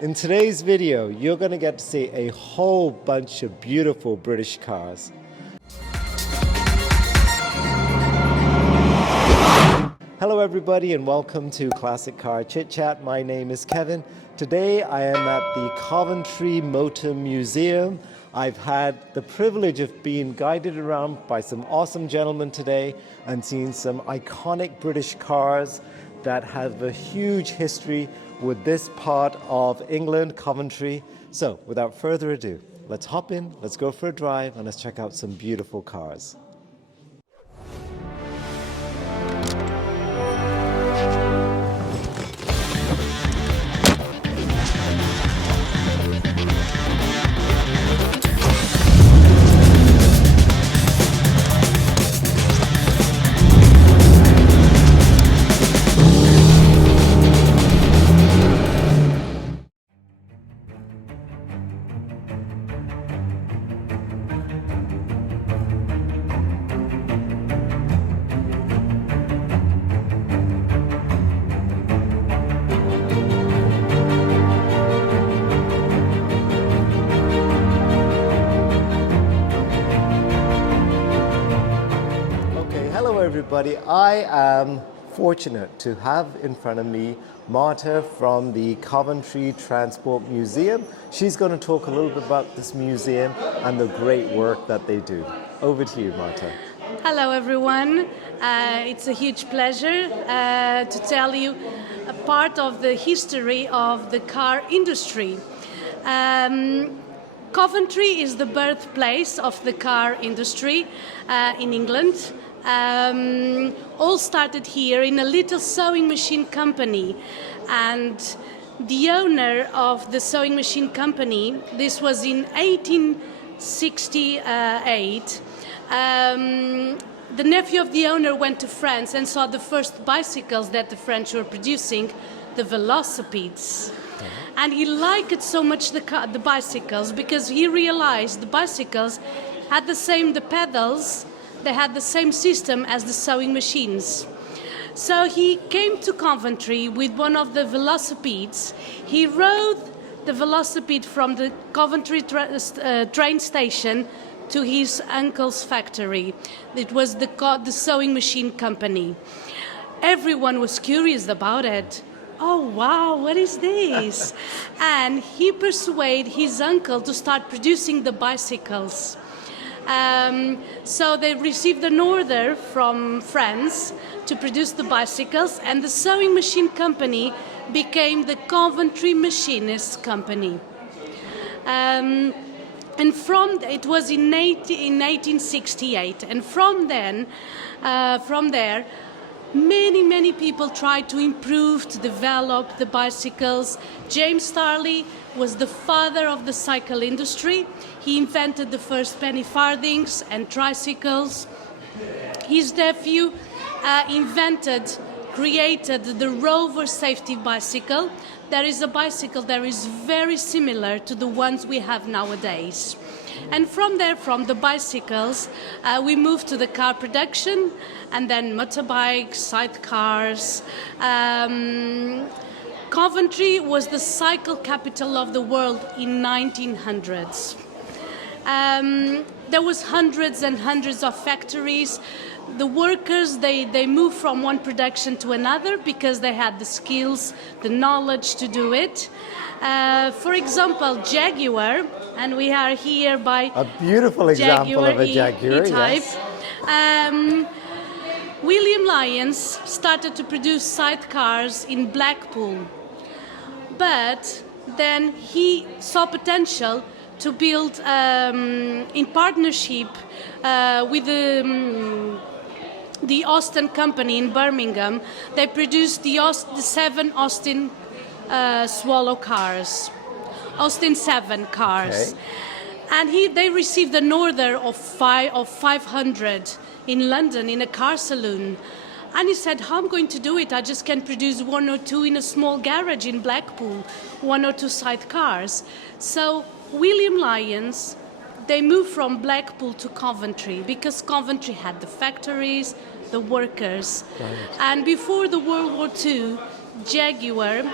In today's video, you're going to get to see a whole bunch of beautiful British cars. Hello everybody and welcome to Classic Car ChitChat. My name is Kevin. Today I am at the Coventry Motor Museum. I've had the privilege of being guided around by some awesome gentlemen today and seeing some iconic British cars that have a huge history with this part of England, Coventry. So without further ado, let's hop in, let's go for a drive, and let's check out some beautiful cars. Everybody, I am fortunate to have in front of me Marta from the Coventry Transport Museum. She's going to talk a little bit about this museum and the great work that they do. Over to you, Marta. Hello everyone, it's a huge pleasure to tell you a part of the history of the car industry. Coventry is the birthplace of the car industry in England. All started here in a little sewing machine company, and the owner of the sewing machine company, this was in 1868, the nephew of the owner went to France and saw the first bicycles that the French were producing, the velocipedes. And he liked so much the bicycles because he realized the bicycles had the pedals. They had the same system as the sewing machines. So he came to Coventry with one of the velocipedes. He rode the velocipede from the Coventry train station to his uncle's factory. It was the sewing machine company. Everyone was curious about it. Oh wow, what is this? And he persuaded his uncle to start producing the bicycles. So they received an order from France to produce the bicycles, and the sewing machine company became the Coventry Machinists Company. And it was in 1868, and from there, many people tried to improve, to develop the bicycles. James Starley was the father of the cycle industry. He invented the first penny farthings and tricycles. His nephew created the Rover safety bicycle. There is a bicycle that is very similar to the ones we have nowadays. And from the bicycles, we moved to the car production, and then motorbikes, sidecars. Coventry was the cycle capital of the world in 1900s. There was hundreds and hundreds of factories. The workers, they moved from one production to another because they had the skills, the knowledge to do it. For example, Jaguar, and we are here by a beautiful example of a Jaguar, E-type. yes. William Lyons started to produce sidecars in Blackpool, but then he saw potential to build in partnership with the Austin company in Birmingham. They produced the 7 Austin Swallow cars, Austin 7 cars. Okay. And they received an order of 500 in London in a car saloon. And he said, how am I going to do it? I just can't produce 1 or 2 in a small garage in Blackpool, 1 or 2 sidecars. So William Lyons, they moved from Blackpool to Coventry because Coventry had the factories, the workers. Right. And before the World War II, Jaguar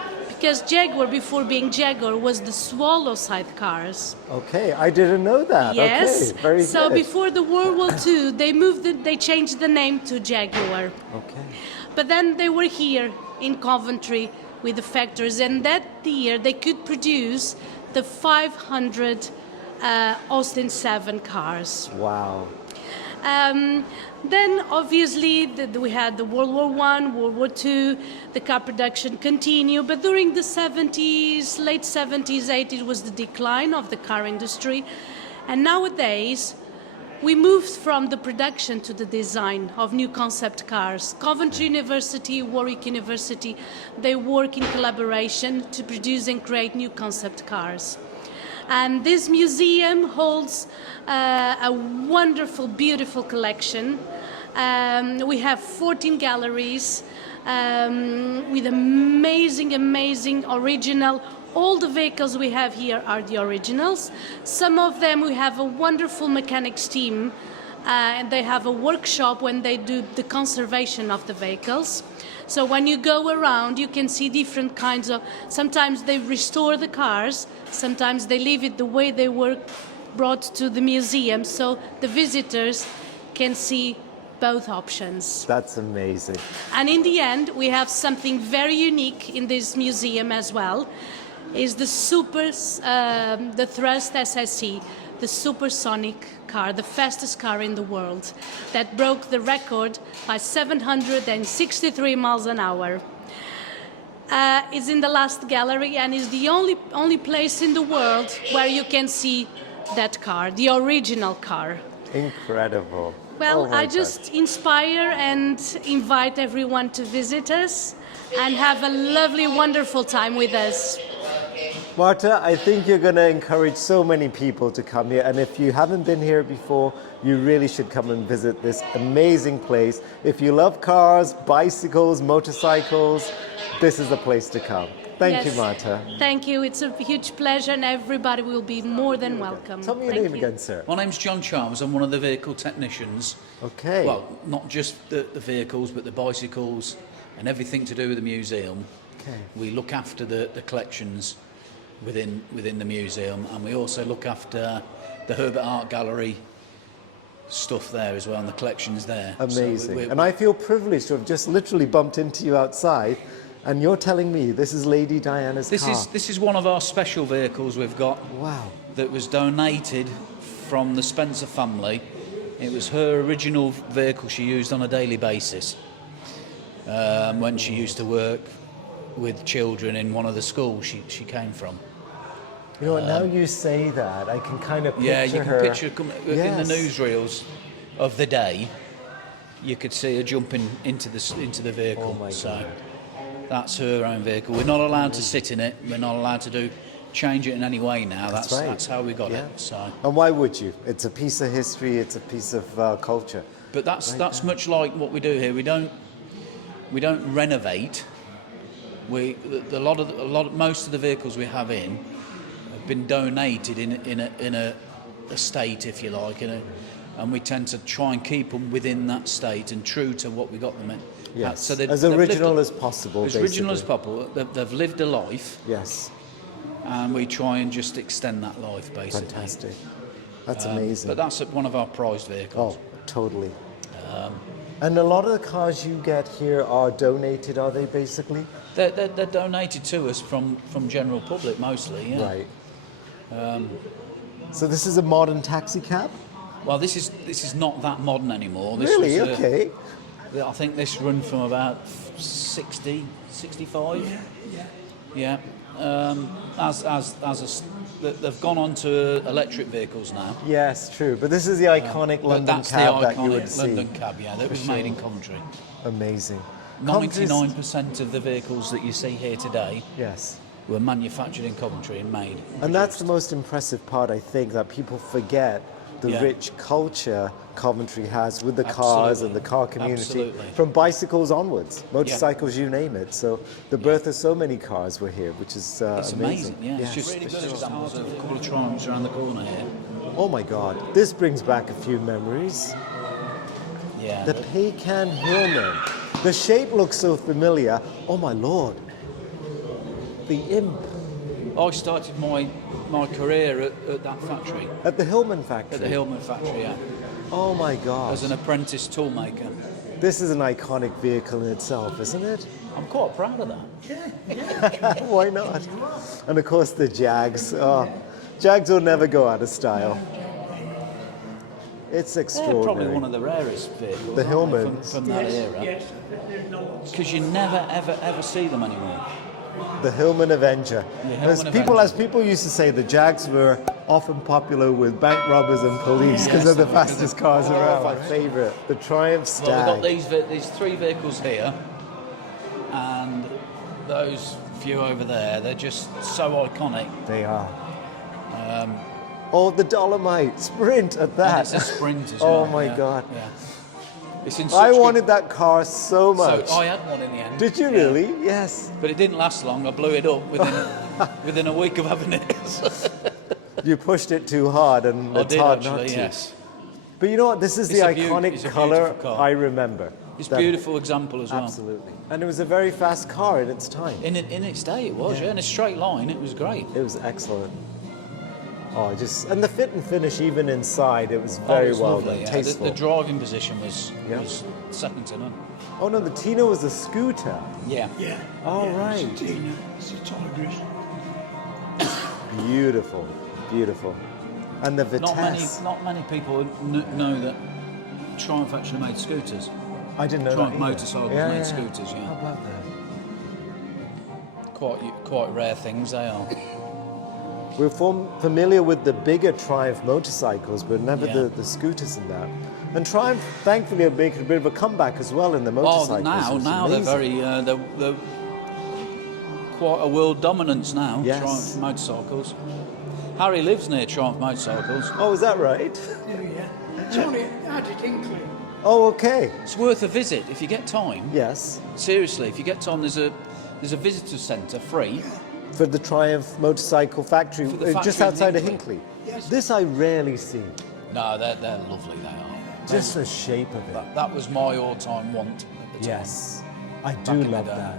because Jaguar, before being Jaguar, was the swallow side cars. Okay, I didn't know that. Yes. Okay, very So good. before the World War II, they changed the name to Jaguar. Okay. But then they were here in Coventry with the factories, and that year they could produce the 500 Austin 7 cars. Wow. Then obviously we had the World War I, World War II, the car production continued, but during the 70s, late 70s, 80s was the decline of the car industry. And nowadays, we moved from the production to the design of new concept cars. Coventry University, Warwick University, they work in collaboration to produce and create new concept cars. And this museum holds a wonderful, beautiful collection. We have 14 galleries with amazing original. All the vehicles we have here are the originals. Some of them we have a wonderful mechanics team, and they have a workshop when they do the conservation of the vehicles. So when you go around, you can see different kinds of, sometimes they restore the cars, sometimes they leave it the way they were brought to the museum, so the visitors can see both options. That's amazing. And in the end, we have something very unique in this museum as well, is the the Thrust SSE, the supersonic car, the fastest car in the world, that broke the record by 763 miles an hour. Is in the last gallery and is the only place in the world where you can see that car, the original car. Incredible. Well, Oh my I God. just inspire and invite everyone to visit us and have a lovely, wonderful time with us. Marta, I think you're going to encourage so many people to come here. And if you haven't been here before, you really should come and visit this amazing place. If you love cars, bicycles, motorcycles, this is the place to come. Thank you, Yes. Marta. Thank you. It's a huge pleasure, and everybody will be more than welcome. Tell me your Thank name you. again, sir. My name's John Chalmers. I'm one of the vehicle technicians. Okay. Well, not just the vehicles, but the bicycles and everything to do with the museum. Okay. We look after the collections within the museum, and we also look after the Herbert Art Gallery stuff there as well, and the collections there. Amazing. So And I feel privileged to have just literally bumped into you outside, and you're telling me this is Lady Diana's car. this is one of our special vehicles we've got. Wow. That was donated from the Spencer family. It was her original vehicle she used on a daily basis when she used to work with children in one of the schools she came from. You know what, now you say that, I can kind of picture Yeah, you can her. picture in Yes. the newsreels of the day. You could see her jumping into the vehicle. Oh my so God. that's her own vehicle. We're not allowed to sit in it. We're not allowed to change it in any way now. That's right. That's how we got Yeah. it. So, And why would you? It's a piece of history, it's a piece of culture. but that's much like what we do here. We don't renovate. Most of the vehicles we have in have been donated in a state, if you like, and we tend to try and keep them within that state and true to what we got them in. Yes, So as original as possible, As original as basically. possible. They've lived a life, Yes, and we try and just extend that life, basically. fantastic. That's amazing. But that's one of our prized vehicles. Oh, totally. And a lot of the cars you get here are donated, are they basically? They're donated to us from general public mostly. Yeah. Right. So this is a modern taxi cab? Well, this is not that modern anymore. This Really? was, Okay. I think this run from about 60, 65. Yeah. They've gone on to electric vehicles now. Yes, true. But this is the iconic But London that's cab the that you would iconic see. London cab, yeah, that was made in Coventry. Amazing. 99% of the vehicles that you see here today Yes. were manufactured in Coventry and made. And that's the most impressive part, I think, that people forget the Yeah. rich culture Coventry has with the cars and the car community, Absolutely. from bicycles onwards, motorcycles, you name it. So the birth of so many cars were here, which is It's amazing, yeah. Yes, It's just for sure. examples of a couple of triumphs around the corner here. Oh my God, this brings back a few memories. Yeah. The Pecan Hillman. The shape looks so familiar. Oh my Lord. the Imp. I started my career at that factory, At the Hillman factory? at the Hillman factory, yeah, Oh my gosh. as an apprentice toolmaker. This is an iconic vehicle in itself, isn't it? I'm quite proud of that. Why not? And of course the Jags. Oh, Jags will never go out of style. It's They're extraordinary. probably one of the rarest vehicles, The aren't they, Hillmans. from that era. Because you never, ever see them anymore. The Hillman Avenger. The As Hillman people, Avenger. as people used to say, the Jags were often popular with bank robbers and police because they're the fastest cars around. My favourite, the Triumph Stag. Well, we've got these three vehicles here, and those few over there. They're just so iconic. They are. Oh, the Dolomite Sprint at And that. it's a Sprint as well. Oh my yeah, God. Yeah. It's in I such wanted good... that car so much. So I had one in the end. Did you yeah. really? Yes. But it didn't last long. I blew it up within a week of having it. You pushed it too hard, and I it's did hard actually, not to. yes. But you know what? This is the It's a iconic colour beautiful car. I remember. It's a That- beautiful example as well. Absolutely. And it was a very fast car in its time. In its day, it was, yeah. In a straight line, it was great. It was excellent. Oh, and the fit and finish, even inside, it was Oh, very it was well lovely, done, yeah. tasteful. The driving position was second to none. Oh no, the Tina was a scooter. Yeah. Yeah. Oh, yeah, right. It's a Tina. It's a Tigris. Beautiful, beautiful. And the Vitesse. Not many people know that Triumph actually made scooters. I didn't know Triumph that either. motorcycles made scooters, yeah. How about that? Quite rare things they are. We're familiar with the bigger Triumph motorcycles, but never Yeah. the scooters and that. And Triumph, thankfully, are making a bit of a comeback as well in the Well, motorcycles. which is now they're amazing. very they're quite a world dominance now. Yes. Triumph motorcycles. Harry lives near Triumph motorcycles. Oh, is that right? Oh, yeah. It's only added Hinkley. Oh, okay. It's worth a visit if you get time. Yes. Seriously, if you get time, there's a visitor centre free. For the Triumph motorcycle factory, For the just factory in outside of Hinckley. Hinckley. This I rarely see. No, they're lovely. They are. Just the shape of it. That was my all-time want at the time. Yes, I Back do in the love day. that.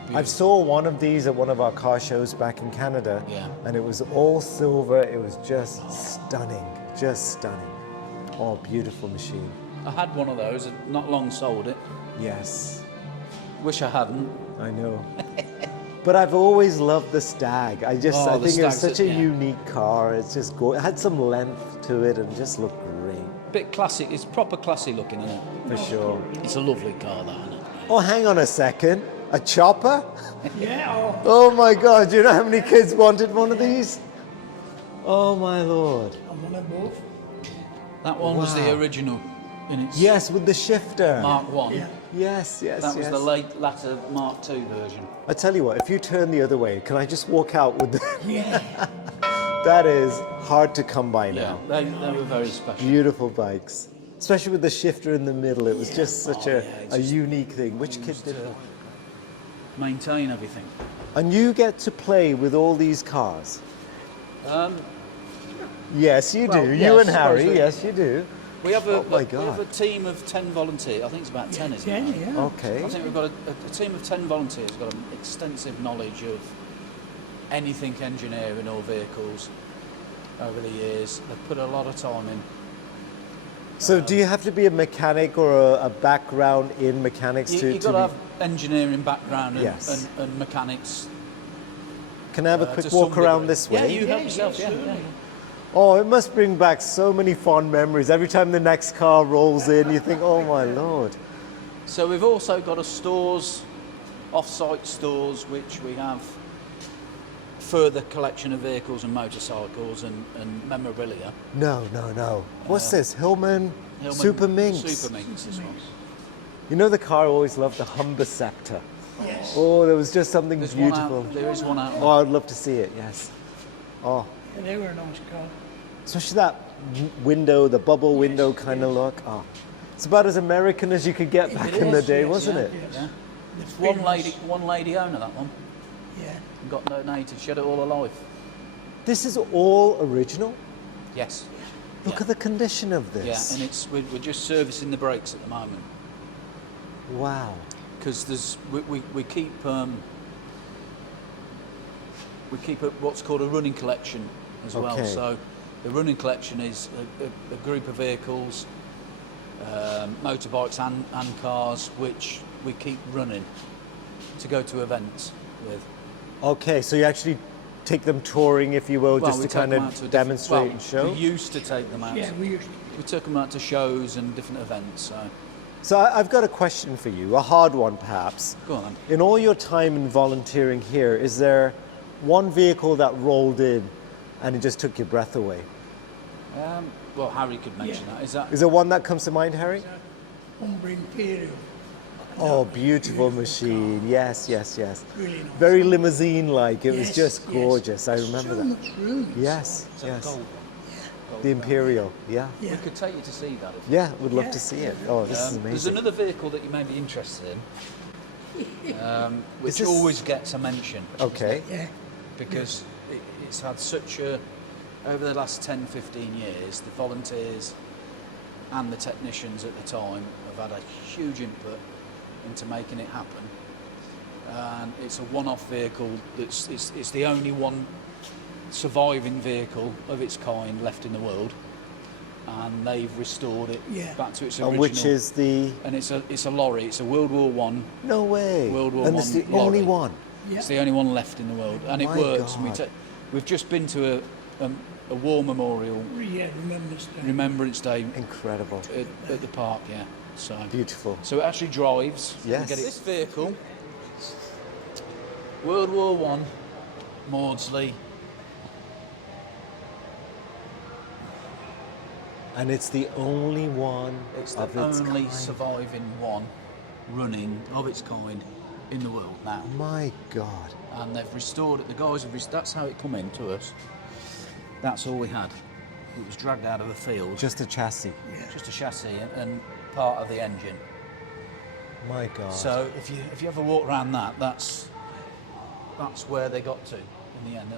Beautiful. I saw one of these at one of our car shows back in Canada, Yeah. and it was all silver. It was just stunning, just stunning. Oh, beautiful machine. I had one of those. I'd not long sold it. Yes, Wish I hadn't. I know. But I've always loved the Stag. I Oh, think the it was Stag's such a yeah. unique car. It's just it had some length to it and just looked great Bit classic. It's proper classy looking, isn't it? for sure. It's a lovely car, that, isn't it? Oh, hang on a second. A chopper? Yeah. Oh my God, do you know how many kids wanted one of these? Oh my Lord. I'm one of both. That one was the Wow. original in its Yes, with the shifter. Mark 1. Yeah. Yes, yes, That was yes. the latter Mark 2 version. I tell you what, if you turn the other way, can I just walk out with the... Yeah. That is hard to come by Yeah, now. they were very special. Beautiful bikes. Especially with the shifter in the middle. It was just such Oh, a, yeah, it's a just- unique thing. Which kid did that? Maintain everything. And you get to play with all these cars. Yes, you do. Well, You yes, and Harry, suppose we- yes, you do. We have Oh, my we have a God. team of 10 volunteers. I think it's about 10, isn't it? 10, yeah. Okay. I think we've got a team of 10 volunteers who've got an extensive knowledge of anything engineering or vehicles over the years. They've put a lot of time in. So do you have to be a mechanic or a background in mechanics to You've got to be... have engineering background and, Yes. and mechanics. Can I have a to quick some walk around degree. this Yeah, way? you help Yeah, yourself, yeah, yeah. certainly. Oh, it must bring back so many fond memories. Every time the next car rolls in, you think, oh my Lord. So we've also got off-site stores, which we have further collection of vehicles and motorcycles and memorabilia. No. What's this? Hillman Super Minx. Super Minx, this one. You know the car I always loved, the Humber Scepter. Yes. Oh, there was just something There's beautiful. there is one out Oh, I'd love to see it, yes. Oh, Yeah, they were a nice car. especially that window, the bubble window kind of look. Oh, it's about as American as you could get back in the is, day, yes, wasn't yeah, it? yes. Yeah. The It's Freedoms. one lady owner, that one. Yeah. Got donated, she had it all her life. This is all original. Yes. Look Yeah. at the condition of Yeah, this. and we're just servicing the brakes at the moment Wow. because we keep we keep what's called a running collection as well. Okay. So the running collection is a group of vehicles, motorbikes and cars, which we keep running to go to events with. Okay, so you actually take them touring, if you will, Well, just we to take kind them out to of a different- demonstrate well, and show? We used to take them out. Yeah, we used to. We took them out to shows and different events. So So I've got a question for you, a hard one perhaps. go on then. In all your time in volunteering here, is there one vehicle that rolled in and it just took your breath away? Well, Harry could mention that. Is there one that comes to mind, Harry? Umbra Imperial. Oh, beautiful machine. Yes, yes, yes. Really nice. Very limousine-like. It was Yes, just yes. gorgeous. I remember So that. much room. Yes, Is that yes. gold? The Imperial. Yeah. Yeah. We could take you to see that. If Yeah, would love Yeah. to see it. Oh, this is There's amazing. another vehicle that you may be interested in, which this- always gets a mention. Okay. Yeah. Because it's had such a, over the last 10, 15 years, the volunteers and the technicians at the time have had a huge input into making it happen. And it's a one-off vehicle. It's the only one surviving vehicle of its kind left in the world, and they've restored it Yeah. back to its original. And which is the... And it's a lorry. It's a World War One. No way. World War And it's the One only lorry. one. Yeah. It's the only one left in the world, and it My works. And God. we've just been to a war memorial Yeah, Remembrance Day. Remembrance Day Incredible. at the park. Yeah, so Beautiful. so it actually drives. You can Yes. get it. This vehicle, World War One, Maudsley. And it's the only one It's the of its only kind. surviving one running of its kind in the world now. My God. And they've restored it. The guys have that's how it come in to us. That's all we had. It was dragged out of the field. Just a chassis. Just a chassis and part of the engine. My God. So if you ever walk around that's where they got to in the end.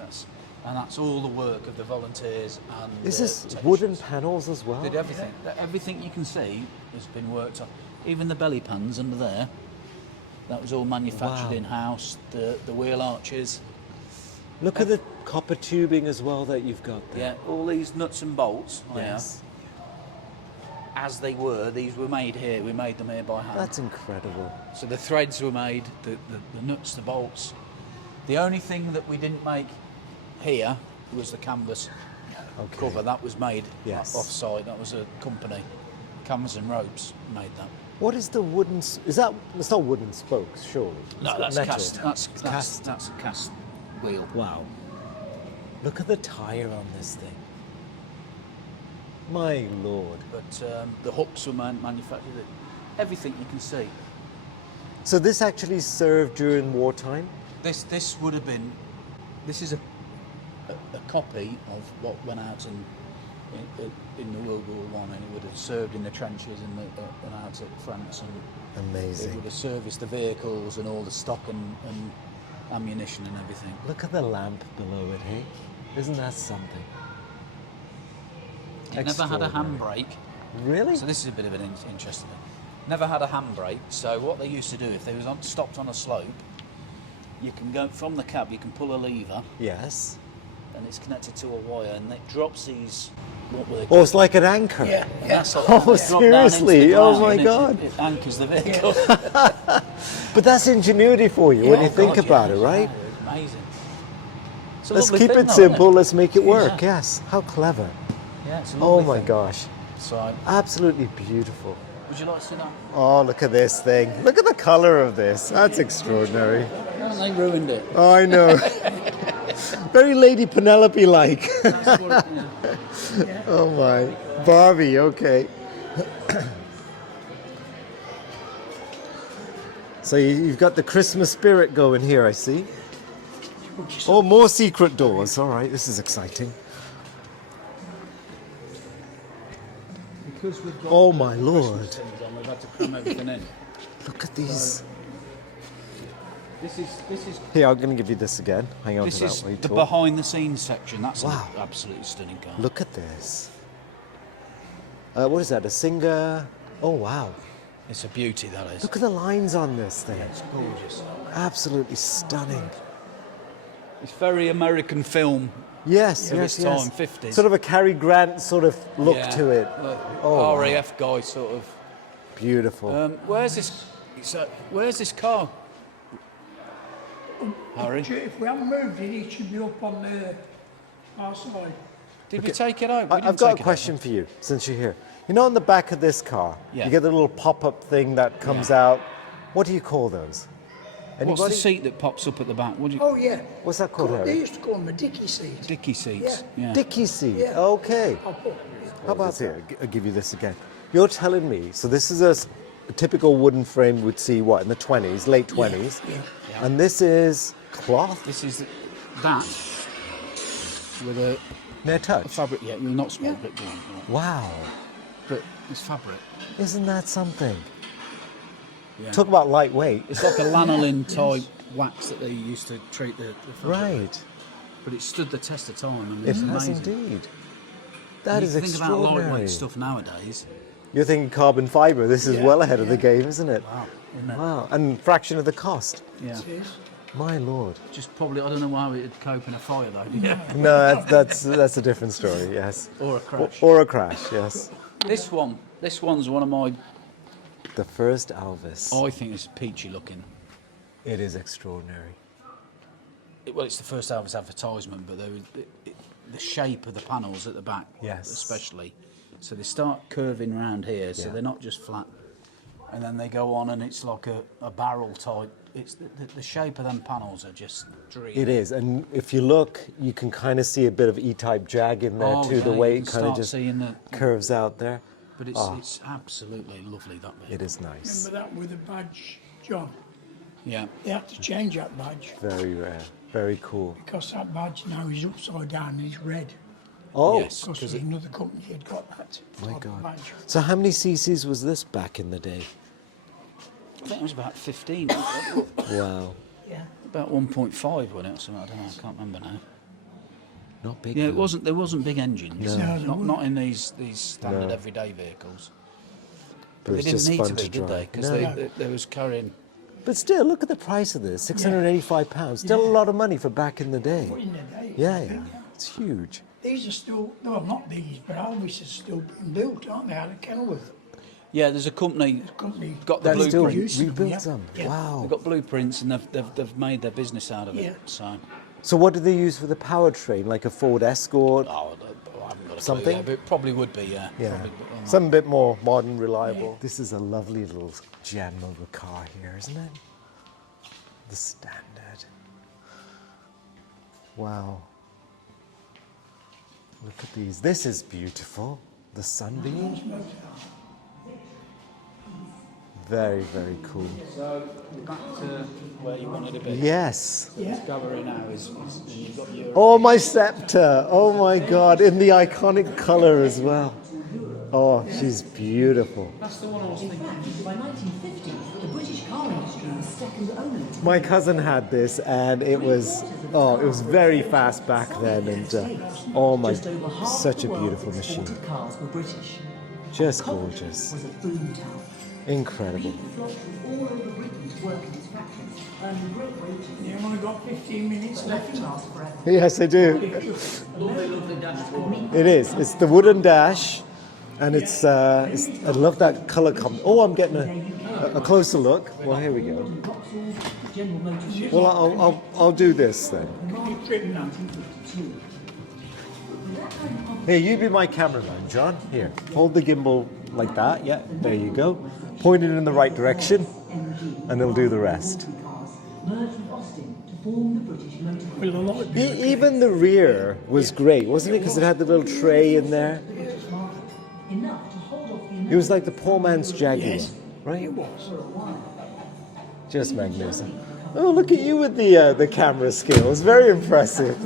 That's all the work of the volunteers and Is the this technicians. wooden panels as well? Did everything. Everything you can see has been worked on. Even the belly pans under there. That was all manufactured Wow. in-house. The wheel arches. Look at the copper tubing as well that you've got there. Yeah, all these nuts and bolts. Yes. As they were, these were made here. We made them here by hand. That's incredible. So the threads were made, the nuts, the bolts. The only thing that we didn't make here was the canvas Okay. cover. That was made Yes. off-site. That was a company, Canvas and Ropes, made that. What is the wooden... Is that... It's not wooden spokes, surely? No, It's that's metal. cast. That's a cast wheel. Wow. Look at the tyre on this thing. My Lord. But the hooks were manufactured. Everything you can see. So this actually served during wartime? This would have been. This is a copy of what went out in the World War One, and it would have served in the trenches and out at France, and it Amazing. would have serviced the vehicles and all the stock and ammunition and everything. Look at the lamp below it, hey? Isn't that something? It never had a Extraordinary. handbrake, Really? so this is a bit of an interesting thing. Never had a handbrake, so what they used to do, if they was stopped on a slope, you can go from the cab, you can pull a lever, Yes. and it's connected to a wire, and it drops these. What were they? Oh, it's like an anchor. Yeah. And that's like Oh, that. Drop down into the seriously? Oh, ground my and God. It anchors the vehicle. But that's ingenuity for you when Oh, you think God, about yeah, it, right? yeah, it's amazing. It's a Let's lovely keep thing, it though, simple, isn't let's make it work. Yeah. Yes. How clever. Yeah, it's a Oh lovely my thing. gosh. So, Absolutely beautiful. would you like to see that? Oh, look at this thing. Look at the color of this. That's extraordinary. Haven't they ruined it? Oh, I know. Very Lady Penelope-like. Oh my. Barbie, okay. So you've got the Christmas spirit going here, I see. Oh, more secret doors. All right, this is exciting. Because we've got Oh my Lord. things on, we've had to cram everything in. Look at these. This is Here, I'm going to give you this again. Hang on this to that is while you the talk. behind the scenes section. That's Wow. an absolutely stunning car. Look at this. What is that? A Singer? Oh, wow. It's a beauty, that is. Look at the lines on this thing. It's gorgeous. Absolutely stunning. It's very American film. Yes, Of yes, its yes. time, 50s. Sort of a Cary Grant sort of look Yeah, to it. like Oh, RAF guy sort of. beautiful. Where's this car? Harry, If we haven't moved it, it should be up on the our side. did we take it out? We I've didn't got take a it question for you, since you're here. You know, on the back of this car, Yeah. you get the little pop-up thing that comes out. What do you call those? out. What's the Anybody? seat that pops up at the back? What do you? Oh yeah. What's that called, They Harry? used to call them a dicky seat. Dicky seats. Yeah. Dicky seat. Yeah. Okay. I'll put How about here? I'll give you this again. You're telling me, so this is a typical wooden frame we'd see, what, in the 20s, late 20s? yeah. And this is cloth? This is that with a Near touch? fabric. Yeah, you'll not smell it, do you? Wow. But it's fabric. Isn't that something? Yeah. Talk about lightweight. It's like a lanolin type wax that they used to treat the fabric. Right. But it stood the test of time. And It it's has amazing. indeed. That You is think about extraordinary. lightweight stuff nowadays. You're thinking carbon fibre. This is well ahead of the game, isn't it? Wow, isn't it? Wow. And fraction of the cost. Yeah. it is. My lord. Just probably, I don't know how it'd cope in a fire though. Yeah. No, that's a different story, yes. Or a crash. Or a crash, yes. This one's one of my. The first Elvis. I think it's peachy looking. It is extraordinary. Well, it's the first Elvis advertisement, but the shape of the panels at the back, Yes. especially. So they start curving round here, so Yeah. they're not just flat, and then they go on, and it's like a barrel type. It's the shape of them panels are just dreamy. It is, and if you look, you can kind of see a bit of E-type jag in there Oh, too. yeah, The you way can it kind of start just seeing the- curves out there. But it's absolutely lovely, that bit. It is nice. Remember that with the badge, John? Yeah. They had to change that badge Very rare. Very cool. because that badge now is upside down and it's red. Oh, Yes. Because Because there's another company had got that my type of God. badge. So how many cc's was this back in the day? I think it was about 15. Wow. Yeah. About 1.5 wasn't it? Or something. I don't know. I can't remember now. Not big. Yeah, though. there wasn't big engines. No. Not in these standard No. everyday vehicles. But They it's didn't just need fun to be, to did they? drive. Because No. they was carrying. But still, look at the price of this. £685. Still a lot of money for back in the day. But in the day, Yeah. It's huge. These are still, no, not these, but Elvis is still being built, aren't they, out of Kenilworth? Yeah, there's a company Company got the That's still blueprints. Used to be, rebuilt yeah. some. Yeah. Wow. They've got blueprints and they've made their business out of it. Yeah. So, So what do they use for the powertrain? Like a Ford Escort? I haven't got a Something? clue, yeah, but it probably would be, yeah. Yeah. Probably on that. Something a bit more modern, reliable. This is a lovely little gem of a car here, isn't it? The Standard. Wow. Look at these. This is beautiful. The Sunbeam. Very, very cool. So, back to where you wanted to be. Yes. Discovery now is you've got your. Oh, my scepter. Oh, my God. In the iconic color as well. Oh, she's beautiful. That's the one I was thinking. By 1950, the British car industry was second only to My cousin had this, and it was very fast back then, and oh my, just over half such the a world's beautiful machine, exported cars were British. just Coventry gorgeous, was a boom town. incredible. People flocked from all over Britain to work in its factories, earning great wages. You've only got 15 minutes left. Nothing lasts forever. Yes, I do. It is. It's the wooden dash, and it's I love that color comp. Oh, I'm getting a closer look. Well, here we go. General Motors Well, I'll do this then. Keep tripping now. Here, you be my cameraman, John. Here, hold the gimbal like that. Yeah, there you go. Point it in the right direction, and it'll do the rest. merged with Austin to form the British Motor Well, a lot of people Even the rear was great, wasn't it? Because it had the little tray in there. enough to hold off the It was like the poor man's Jaguar, Yes. right? it was. Just magnificent. Oh, look at you with the camera skills. Very impressive.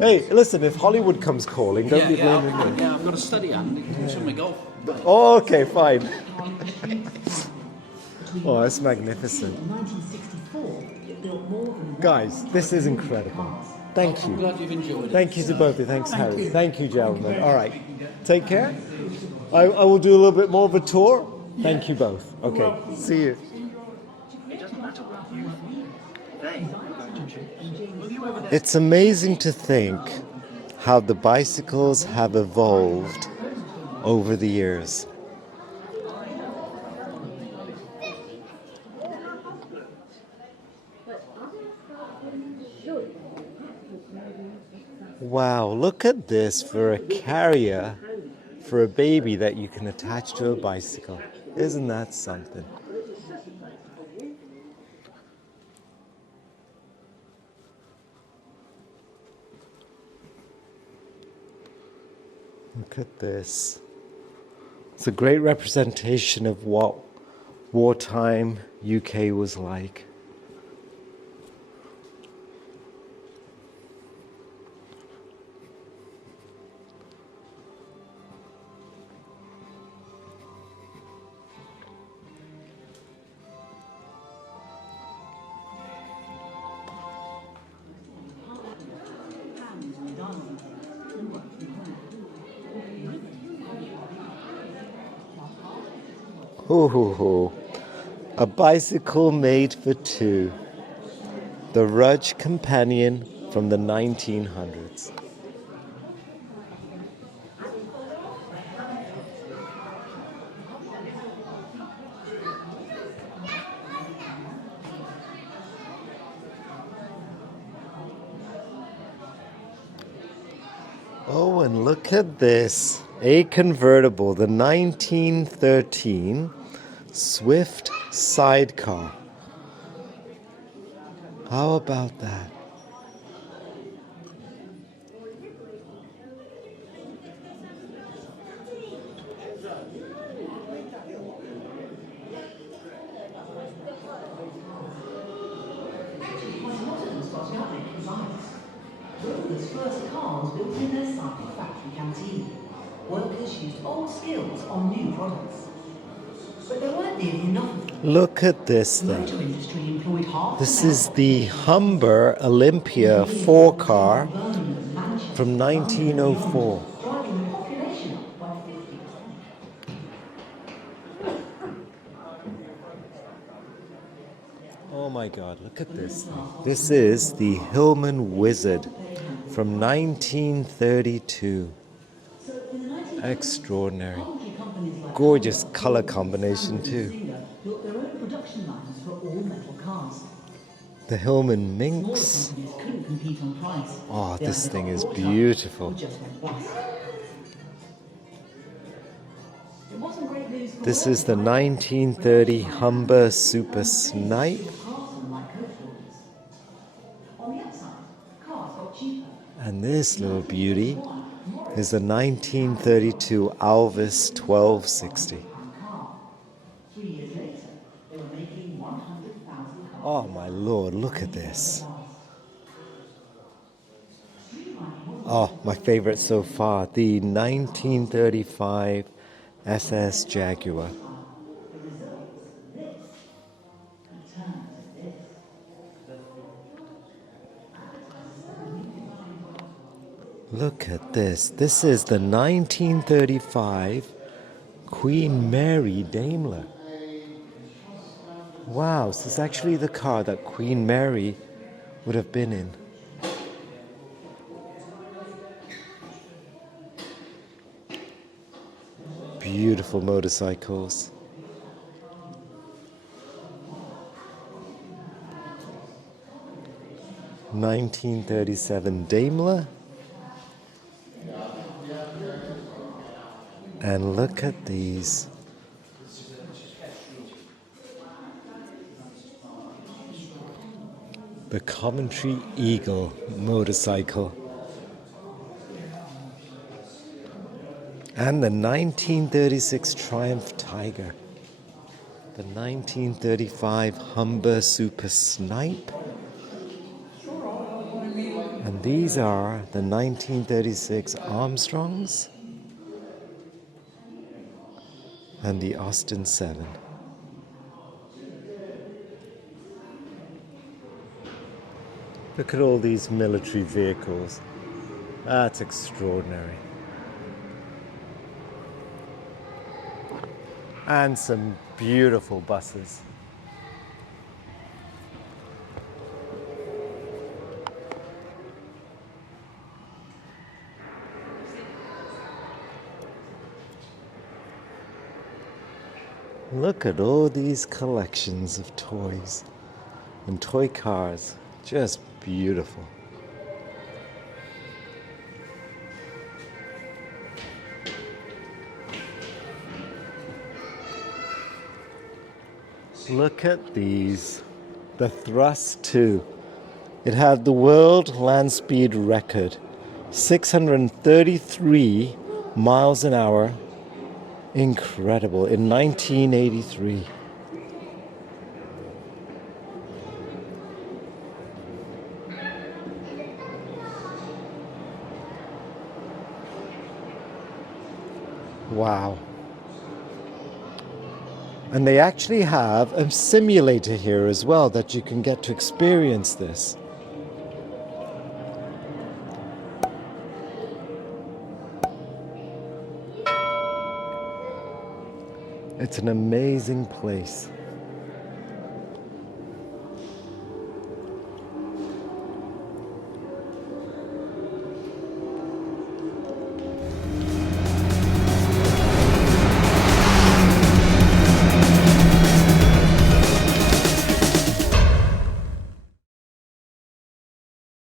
Hey, listen, if Hollywood comes calling, don't be blaming me. Yeah, I've got a steady hand. It's on my golf. Oh, okay, fine. Oh, that's magnificent. In 1964, it built more than Guys, this is incredible. Thank I'm you. glad you've enjoyed it. Thank you to both of you. Thanks, Harry. Thank you, gentlemen. All right. Take care. I will do a little bit more of a tour. Thank you both. Okay. See you. It doesn't matter what you think. They are going to choose. Will you It's amazing to think how the bicycles have evolved over the years. Wow, look at this for a carrier for a baby that you can attach to a bicycle. Isn't that something? Look at this. It's a great representation of what wartime UK was like. Ooh, a bicycle made for two. The Rudge Companion from the 1900s. Oh, and look at this. A convertible, the 1913 Swift sidecar. How about that? These first cars built in their cycle factory canteen. Workers used old skills on new products. But there weren't nearly enough of them. Look at this The thing. motor industry employed half This an is the Humber Olympia 4 car hour in Manchester, from 1904. driving the population up by 50%. Oh my God, look at this thing. This is the Hillman Wizard from 1932. Extraordinary. Gorgeous color combination too. Built their own production lines for all metal cars. The Hillman Smaller Minx. companies couldn't compete on price. Oh, They this either thing got is bought up beautiful. or just went bust. It wasn't great news for This is the 1930 Humber Super Snipe. on the outside, cars got cheaper. And this little beauty is the 1932 Alvis 1260. 3 years later, they were making 100,000 cars. Oh my Lord, look at this. Oh, my favorite so far, the 1935 SS Jaguar. Look at this. This is the 1935 Queen Mary Daimler. Wow, this is actually the car that Queen Mary would have been in. Beautiful motorcycles. (1937) Daimler. And look at these. The Coventry Eagle motorcycle. And the 1936 Triumph Tiger. The 1935 Humber Super Snipe. And these are the 1936 Armstrongs. And the Austin 7. Look at all these military vehicles. That's extraordinary. And some beautiful buses. Look at all these collections of toys and toy cars. Just beautiful. Look at these. The Thrust 2. It had the world land speed record, 633 miles an hour. Incredible, in 1983. Wow. And they actually have a simulator here as well that you can get to experience this. It's an amazing place.